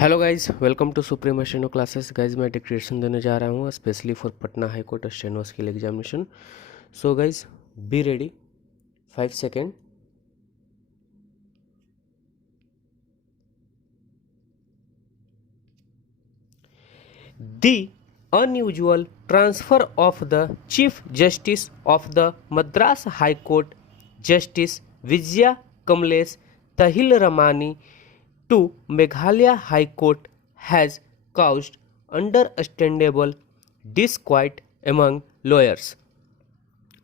Hello guys, welcome to supreme steno classes. Guys मैं dictation देने जा रहा हूँ specially for Patna high court steno skill examination. So guys be ready. 5 second. The unusual transfer of the Chief Justice of the Madras High Court, Justice Vijaya Kamlesh Tahil Ramani, to Meghalaya High Court has caused understandable disquiet among lawyers.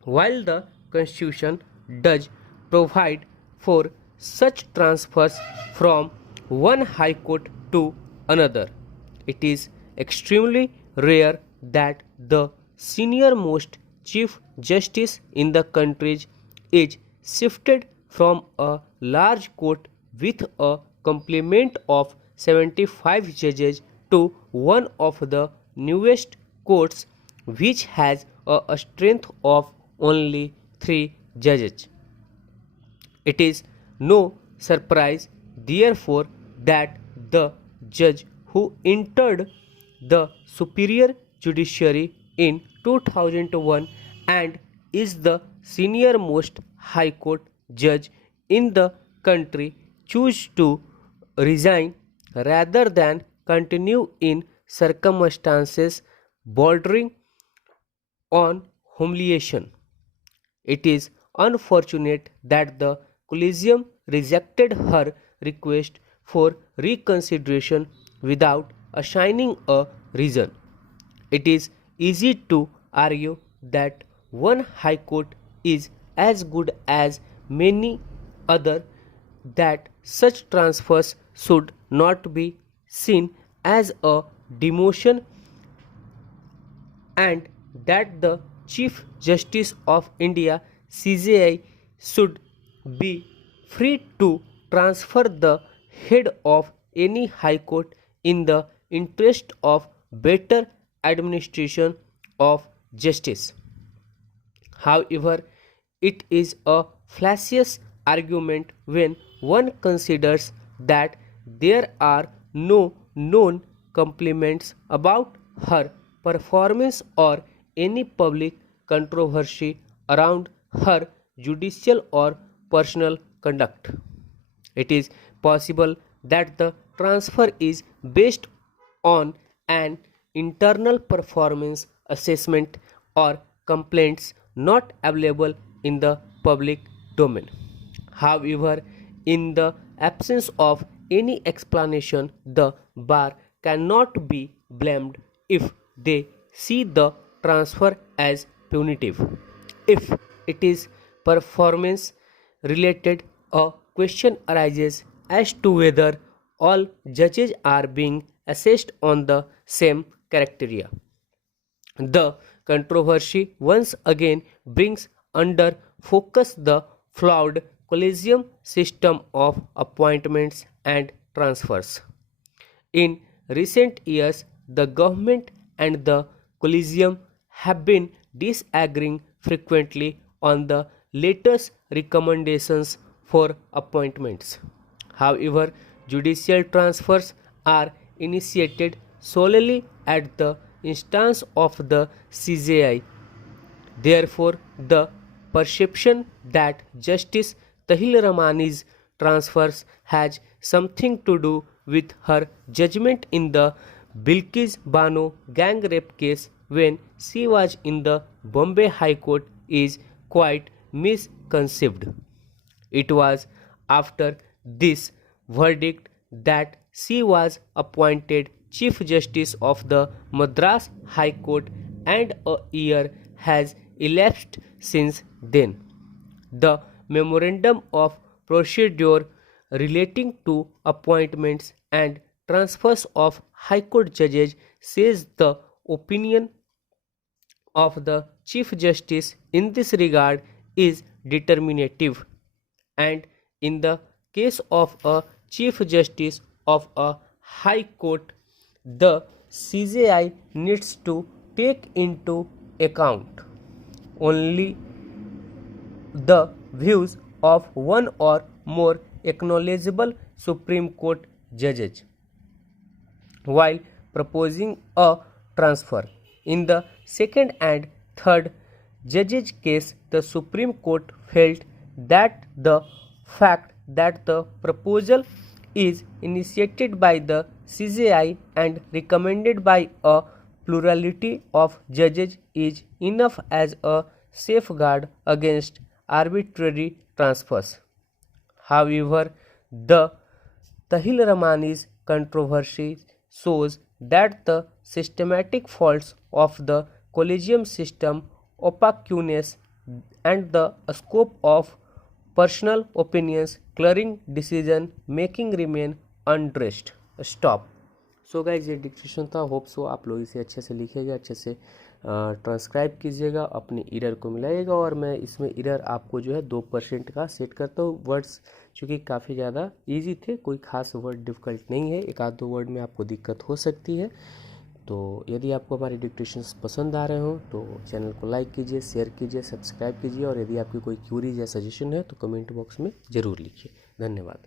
While the Constitution does provide for such transfers from one high court to another, it is extremely rare that the senior most chief justice in the country is shifted from a large court with a complement of 75 judges to one of the newest courts which has a strength of only 3 judges. It is no surprise, therefore, that the judge who entered the superior judiciary in 2001 and is the senior most high court judge in the country chose to resign rather than continue in circumstances bordering on humiliation. It is unfortunate that the Collegium rejected her request for reconsideration without assigning a reason. It is easy to argue that one high court is as good as many other, that such transfers should not be seen as a demotion, and that the Chief Justice of India CJI should be free to transfer the head of any high court in the interest of better administration of justice. However, it is a fallacious argument when one considers that there are no known complaints about her performance or any public controversy around her judicial or personal conduct. It is possible that the transfer is based on an internal performance assessment or complaints not available in the public domain. However, in the absence of any explanation, the bar cannot be blamed if they see the transfer as punitive. If it is performance related, a question arises as to whether all judges are being assessed on the same criteria. The controversy once again brings under focus the flawed collegium system of appointments and transfers. In recent years, the government and the collegium have been disagreeing frequently on the latest recommendations for appointments. However, judicial transfers are initiated solely at the instance of the CJI. Therefore, the perception that Justice Tahil Ramani's transfers has something to do with her judgment in the Bilkis Bano gang rape case when she was in the Bombay High Court is quite misconceived. It was after this verdict that she was appointed Chief Justice of the Madras High Court, and a year has elapsed since then. The Memorandum of Procedure relating to appointments and transfers of High Court judges says the opinion of the Chief Justice in this regard is determinative, and in the case of a Chief Justice of a High Court, the CJI needs to take into account only the views of one or more acknowledgeable Supreme Court judges. while proposing a transfer. In the second and third judges' case, the Supreme Court felt that the fact that the proposal is initiated by the CJI and recommended by a plurality of judges is enough as a safeguard against arbitrary transfers. However, the Tahil Ramani's controversy shows that the systematic faults of the collegium system, opaqueness, and the scope of personal opinions clearing decision making remain unaddressed. Stop. So guys ये dictation था। Hope so आप लोग इसे अच्छे से लिखिएगा, अच्छे से ट्रांसक्राइब कीजिएगा, अपने एरर को मिलाइएगा। और मैं इसमें एरर आपको जो है 2% का सेट करता हूँ। वर्ड्स चूँकि काफ़ी ज़्यादा इजी थे, कोई खास वर्ड डिफ़िकल्ट नहीं है, एक आध दो वर्ड में आपको दिक्कत हो सकती है। तो यदि आपको हमारे डिक्टेशंस पसंद आ रहे हो तो चैनल को लाइक कीजिए, शेयर कीजिए, सब्सक्राइब कीजिए। और यदि आपकी कोई क्यूरीज या सजेशन है तो कमेंट बॉक्स में ज़रूर लिखिए। धन्यवाद।